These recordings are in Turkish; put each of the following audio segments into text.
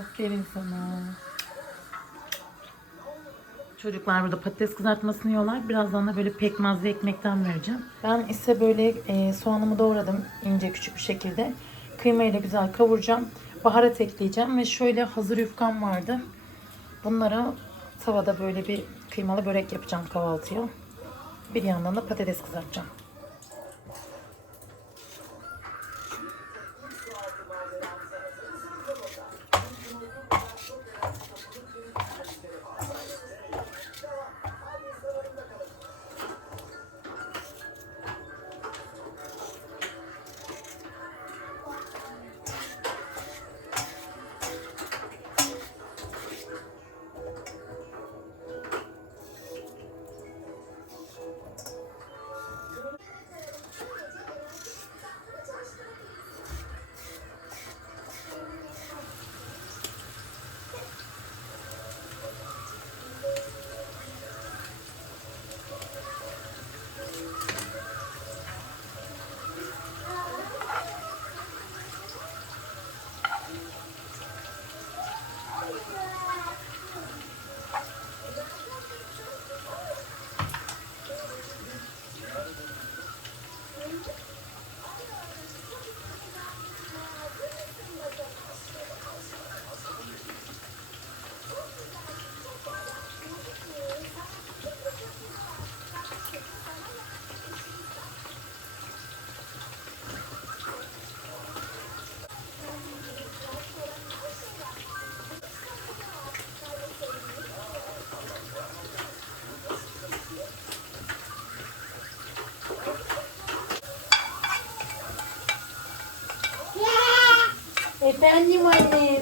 Aferin sana. Çocuklar burada patates kızartmasını yiyorlar. Birazdan da böyle pekmezli ekmekten vereceğim. Ben ise böyle e, soğanımı doğradım ince küçük bir şekilde. Kıymayla güzel kavuracağım. Baharat ekleyeceğim ve şöyle hazır yufkam vardı. Bunlara tavada böyle bir kıymalı börek yapacağım kahvaltıya. Bir yandan da patates kızartacağım. Efendim anne.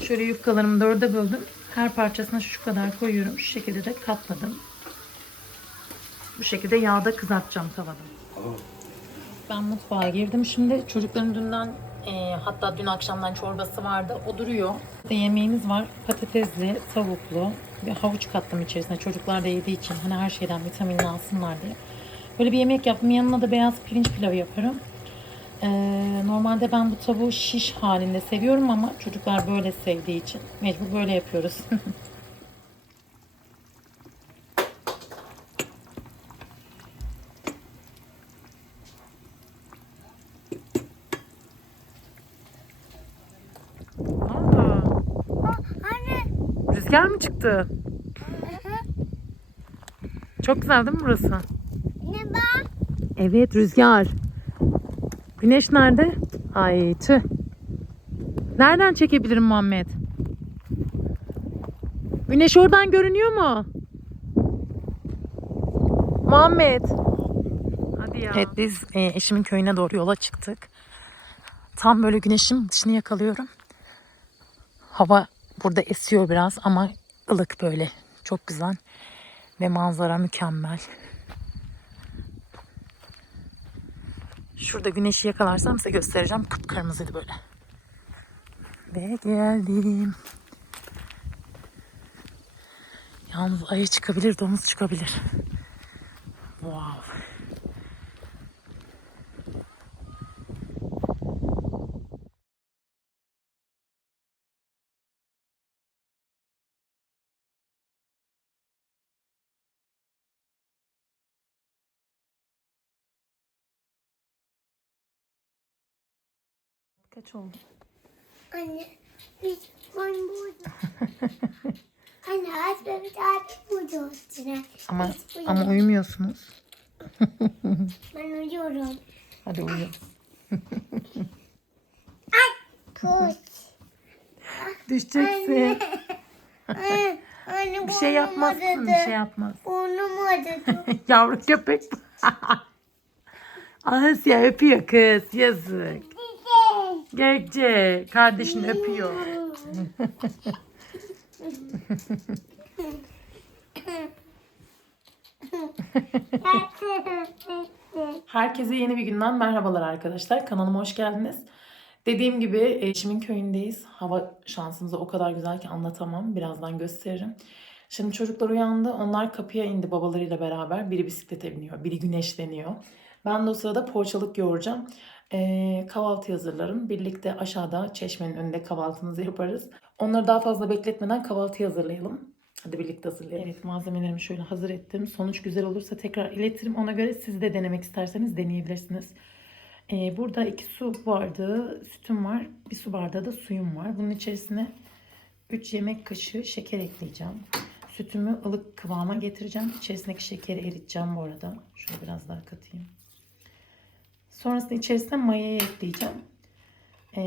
Şöyle yufkalarımı dörde böldüm. Her parçasına şu kadar koyuyorum. Şu şekilde de katladım. Bu şekilde yağda kızartacağım tavada. Ben mutfağa girdim. Şimdi çocukların dünden e, hatta dün akşamdan çorbası vardı. O duruyor. Bir de yemeğimiz var. Patatesli, tavuklu. Bir havuç kattım içerisine. Çocuklar da yediği için hani her şeyden vitaminini alsınlar diye. Böyle bir yemek yaptım. Yanına da beyaz pirinç pilavı yaparım. Ee, normalde ben bu tavuğu şiş halinde seviyorum ama çocuklar böyle sevdiği için mecbur böyle yapıyoruz. Anne. Rüzgar mı çıktı? Çok güzel değil mi burası? Ne bak? Evet rüzgar. Güneş nerede? Ay tüh. Nereden çekebilirim Muhammed? Güneş oradan görünüyor mu? Muhammed. Hadi ya. Evet biz e, eşimin köyüne doğru yola çıktık. Tam böyle güneşin dışını yakalıyorum. Hava burada esiyor biraz ama ılık böyle. Çok güzel. Ve manzara mükemmel. Şurada güneşi yakalarsam size göstereceğim. Kıpkırmızıydı böyle. Ve geldim. Yalnız ayı çıkabilir, domuz çıkabilir. Wow. Kaç oldu? Anne. Biz ben burada. Anne az bebek artık burada üstüne. Ama ama uyumuyorsunuz. Ben uyuyorum. Hadi uyu. Kız. Düşeceksin. Anne. Anne Bir şey yapmazsın, bir şey yapmaz. Burnum acıdı. Yavru köpek. Asya öpüyor kız. Yazık. Gökçe kardeşin öpüyor. Herkese yeni bir günden merhabalar arkadaşlar. Kanalıma hoş geldiniz. Dediğim gibi eşimin köyündeyiz. Hava şansımız o kadar güzel ki anlatamam. Birazdan gösteririm. Şimdi çocuklar uyandı. Onlar kapıya indi babalarıyla beraber. Biri bisiklete biniyor, biri güneşleniyor. Ben de o sırada poğaçalık yoğuracağım. Ee, kahvaltı hazırlarım. Birlikte aşağıda çeşmenin önünde kahvaltımızı yaparız. Onları daha fazla bekletmeden kahvaltıyı hazırlayalım. Hadi birlikte hazırlayalım. Evet malzemelerimi şöyle hazır ettim. Sonuç güzel olursa tekrar iletirim. Ona göre siz de denemek isterseniz deneyebilirsiniz. Ee, burada iki su bardağı sütüm var. Bir su bardağı da suyum var. Bunun içerisine 3 yemek kaşığı şeker ekleyeceğim. Sütümü ılık kıvama getireceğim. İçerisindeki şekeri eriteceğim bu arada. Şöyle biraz daha katayım. Sonrasında içerisine mayayı ekleyeceğim. Ee,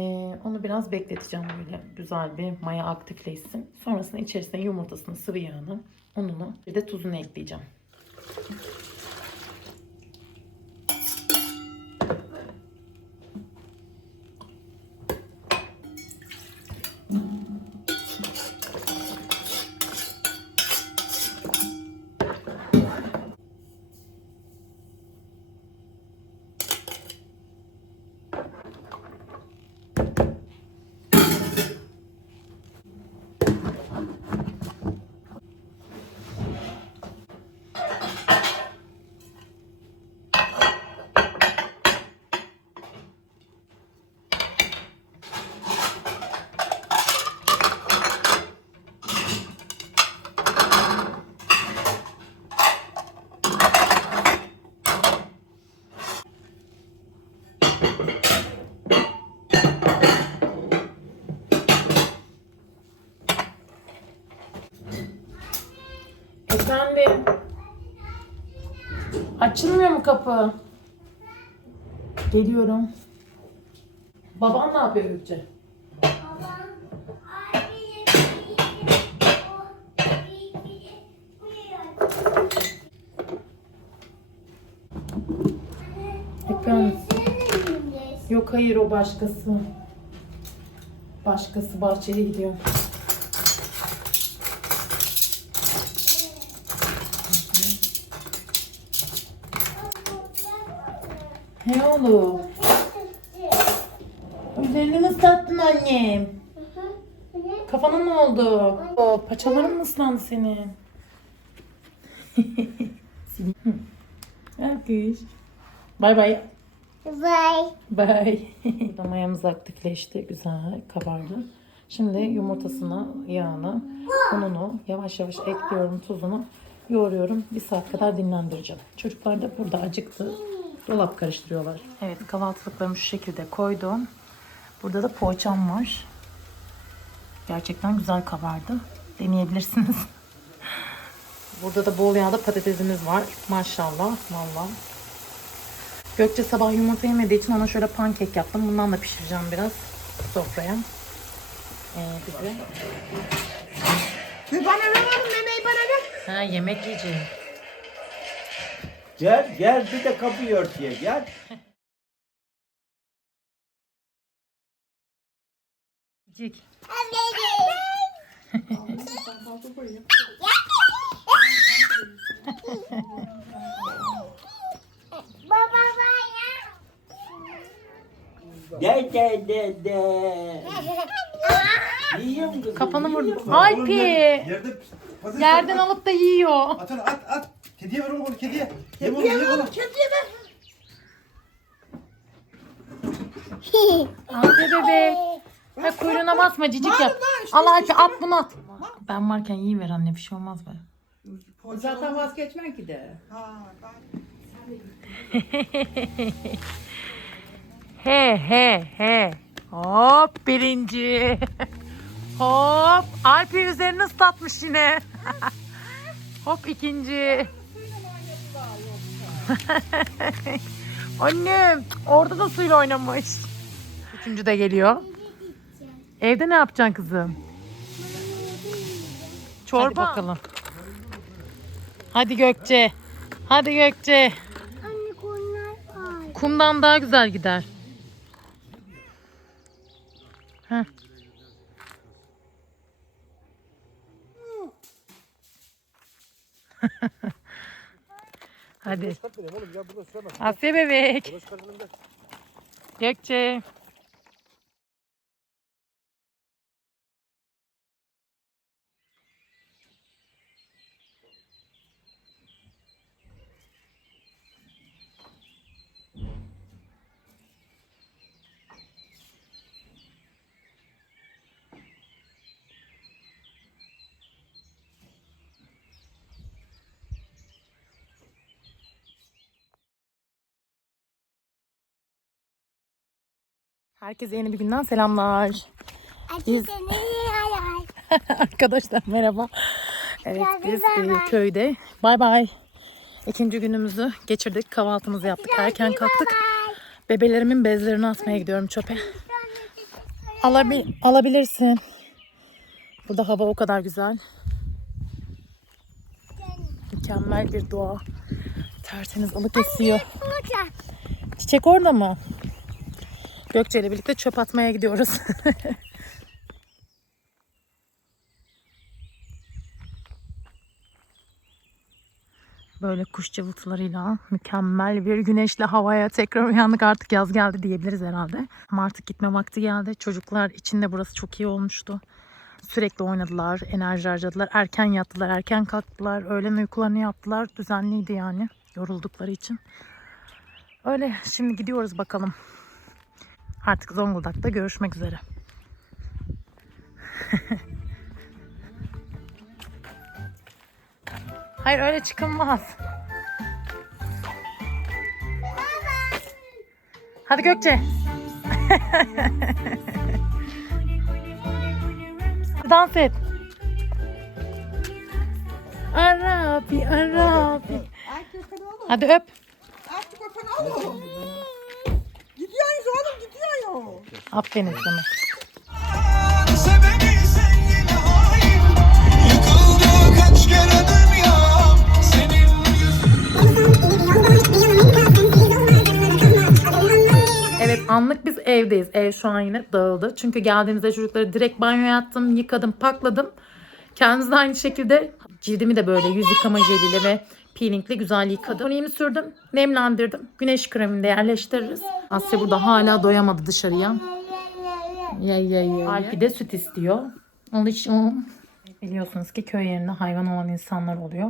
onu biraz bekleteceğim böyle güzel bir maya aktifleşsin. Sonrasında içerisine yumurtasını, sıvı yağını, ununu bir de tuzunu ekleyeceğim. Efendim? Kapı? Geliyorum. Baban ne yapıyor Gökçe? Yok hayır o başkası. Başkası bahçeye gidiyor. He oğlum. Üzerini ıslattın annem. Kafana ne oldu? O paçaların mı ıslandı senin? Alkış. Bay bay. Bye. Burada mayamız aktifleşti. Güzel kabardı. Şimdi yumurtasını, yağını, ununu yavaş yavaş ekliyorum. Tuzunu yoğuruyorum. Bir saat kadar dinlendireceğim. Çocuklar da burada acıktı. Dolap karıştırıyorlar. Evet kahvaltılıklarımı şu şekilde koydum. Burada da poğaçam var. Gerçekten güzel kabardı. Deneyebilirsiniz. Burada da bol yağda patatesimiz var. Maşallah. Vallahi. Gökçe sabah yumurta yemediği için ona şöyle pankek yaptım. Bundan da pişireceğim biraz sofraya. Ee, bir de... Bir bana ver oğlum yemeği bana ver. Ha, yemek yiyeceğim. Gel gel bir de kapıyı örtüye gel. Cik. Baba var ya. De de de de. Yiyorum kızım. Kafanı vurdu. Alpi! Yerde patates Yerden at, alıp da yiyor. At onu at at. Kediye ver oğlum onu kediye. Yem onu yem onu. Kediye ver. Alpi bebek. Ha, kuyruğuna basma cicik yap. Al Alpi at bunu at. Ben varken yiyiver anne bir şey olmaz be. Zaten vazgeçmen ki de. He he he. Hop birinci. Hop. Alpi üzerini ıslatmış yine. Hop ikinci. Annem orada da suyla oynamış. Üçüncü de geliyor. Evde ne yapacaksın kızım? Çorba. Hadi bakalım. Hadi Gökçe. Hadi Gökçe. Anne konular var. Kumdan daha güzel gider. Heh. Hadi. Burada süremez. Asya bebek. Gökçe. Herkese yeni bir günden selamlar. Hayal. Arkadaşlar merhaba. Evet biz e, köyde bay bay. İkinci günümüzü geçirdik. Kahvaltımızı yaptık. Erken kalktık. Bebelerimin bezlerini atmaya gidiyorum çöpe. Alabil alabilirsin. Burada hava o kadar güzel. Mükemmel bir doğa. Tertemiz ılık esiyor. Çiçek orada mı? Gökçe ile birlikte çöp atmaya gidiyoruz. Böyle kuş cıvıltılarıyla mükemmel bir güneşli havaya tekrar uyandık. Artık yaz geldi diyebiliriz herhalde. Ama artık gitme vakti geldi. Çocuklar için de burası çok iyi olmuştu. Sürekli oynadılar, enerji harcadılar. Erken yattılar, erken kalktılar. Öğlen uykularını yaptılar. Düzenliydi yani yoruldukları için. Öyle şimdi gidiyoruz bakalım. Artık Zonguldak'ta görüşmek üzere. Hayır öyle çıkılmaz. Hadi Gökçe. Dans et. Arabi, Arabi. Hadi öp. Artık bakalım oğlum. Gidiyoruz oğlum gidiyoruz. Aferin sana. Sebebi sen yine hain Yıkıldı kaç kere dünyam Senin Evet anlık biz evdeyiz. Ev şu an yine dağıldı. Çünkü geldiğimizde çocukları direkt banyoya attım, yıkadım, pakladım. Kendimiz de aynı şekilde cildimi de böyle yüz yıkama jeliyle ve peelingle güzel yıkadım. Toniğimi sürdüm, nemlendirdim. Güneş kremini de yerleştiririz. Asya burada hala doyamadı dışarıya. Ya ya ya. Alpi de süt istiyor. Onun için biliyorsunuz ki köy yerinde hayvan olan insanlar oluyor.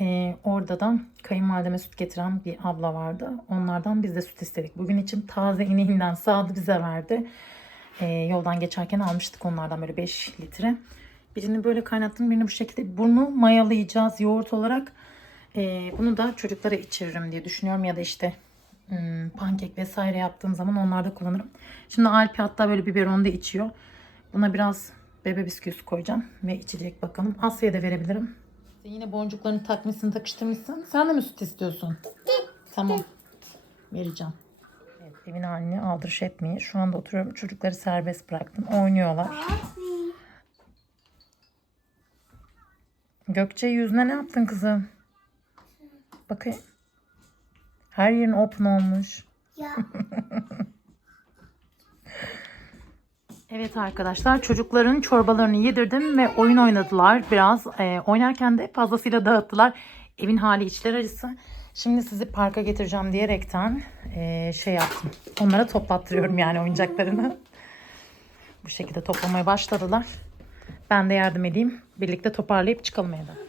Ee, orada da kayınvalideme süt getiren bir abla vardı. Onlardan biz de süt istedik. Bugün için taze ineğinden sağdı bize verdi. Ee, yoldan geçerken almıştık onlardan böyle 5 litre. Birini böyle kaynattım birini bu şekilde. Bunu mayalayacağız yoğurt olarak. Ee, bunu da çocuklara içiririm diye düşünüyorum. Ya da işte hmm, pankek vesaire yaptığım zaman onlarda kullanırım. Şimdi Alpi hatta böyle biberon da içiyor. Buna biraz bebe bisküvisi koyacağım ve içecek bakalım. Asya'ya da verebilirim. Sen yine boncuklarını takmışsın, takıştırmışsın. Sen de mi süt istiyorsun? Tamam. Vereceğim. Evet, evin halini aldırış etmeyi. Şu anda oturuyorum. Çocukları serbest bıraktım. Oynuyorlar. Gökçe yüzüne ne yaptın kızım? Bakayım. Her yerin open olmuş. Ya. Evet arkadaşlar çocukların çorbalarını yedirdim ve oyun oynadılar biraz. Ee, oynarken de fazlasıyla dağıttılar. Evin hali içler acısı. Şimdi sizi parka getireceğim diyerekten ee, şey yaptım. Onlara toplattırıyorum yani oyuncaklarını. Bu şekilde toplamaya başladılar. Ben de yardım edeyim. Birlikte toparlayıp çıkalım evden.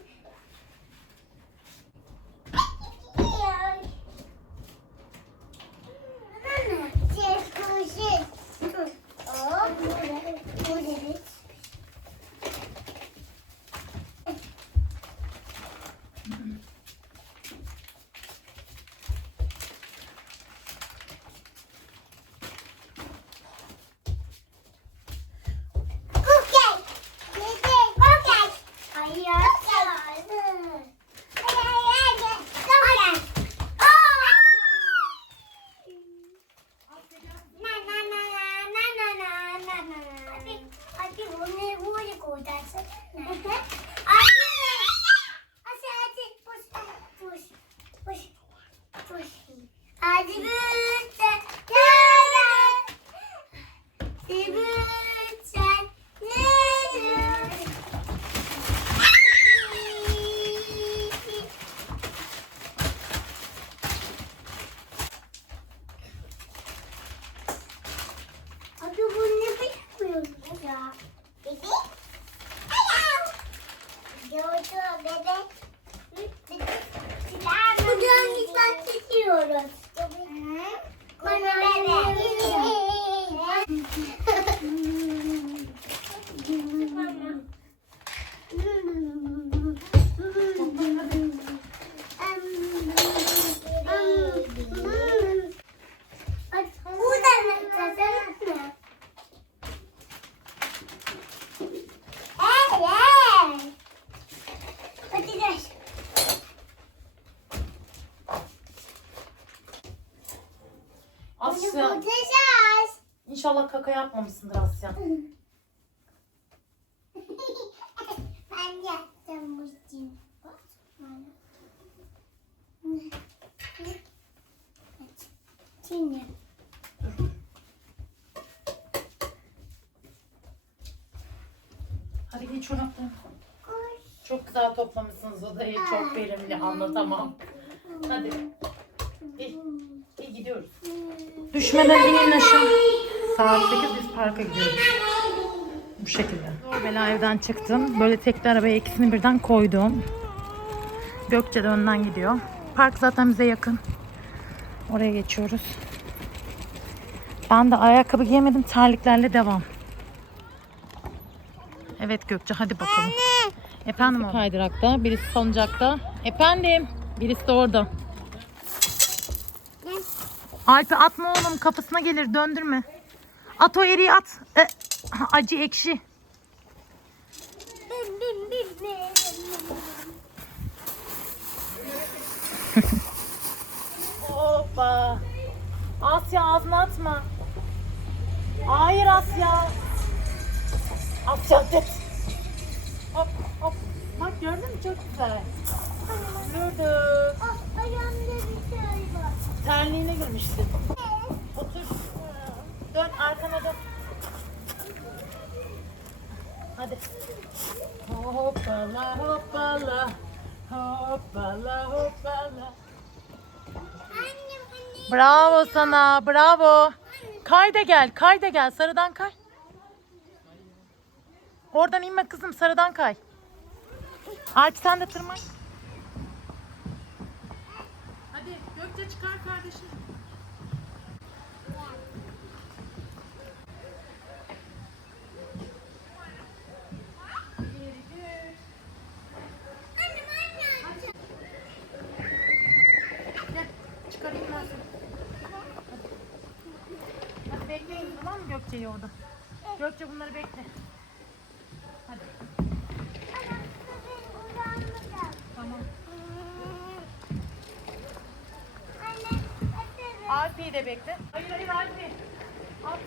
Yapmamışsındır Asya. Ben yaptım. Şimdi. Hadi giy çoraplarını. Çok güzel toplamışsınız odayı. Çok verimli anlatamam. Hadi. İyi, iyi gidiyoruz. Düşmeden inin aşağı. Saat 8 biz parka gidiyoruz. Bu şekilde. Zor bela evden çıktım. Böyle tekli arabaya ikisini birden koydum. Gökçe de önden gidiyor. Park zaten bize yakın. Oraya geçiyoruz. Ben de ayakkabı giyemedim. Terliklerle devam. Evet Gökçe hadi bakalım. Efendim birisi kaydırakta, birisi salıncakta. Efendim, birisi de orada. Alp'i atma oğlum kafasına gelir döndürme. At o eriği at. E, acı ekşi. Hoppa. Asya ağzına atma. Hayır Asya. Asya dıt. Hop hop. Bak gördün mü çok güzel. Gördüm. Ah, ayağımda bir şey var. Terliğine girmiştin. Dön. Hadi. Hoppala hoppala. Hoppala hoppala. Bravo sana, bravo. Kay da gel, kay da gel. Sarıdan kay. Oradan inme kızım, sarıdan kay. Sen de tırman. Hadi Gökçe çıkar kardeşim. Gel, çıkarayım ben seni. Hadi. Hadi bekleyin tamam mı Gökçe'yi orada? Gökçe bunları bekle. Hadi. Tamam. Alpi'yi de bekle. Hayır hayır Alpi. Al.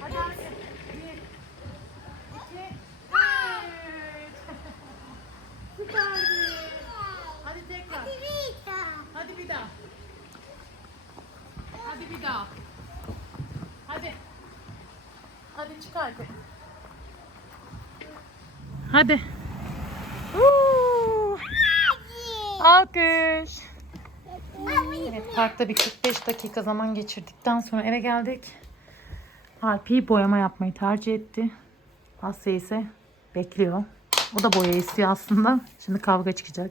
Hadi Alpi. Bir. iki, üç. Süperdi. Hadi tekrar. Hadi bir daha. Hadi bir daha. Hadi. Hadi. Uuu. Alkış. Evet, parkta bir 45 dakika zaman geçirdikten sonra eve geldik. Alpi boyama yapmayı tercih etti. Asya ise bekliyor. O da boya istiyor aslında. Şimdi kavga çıkacak.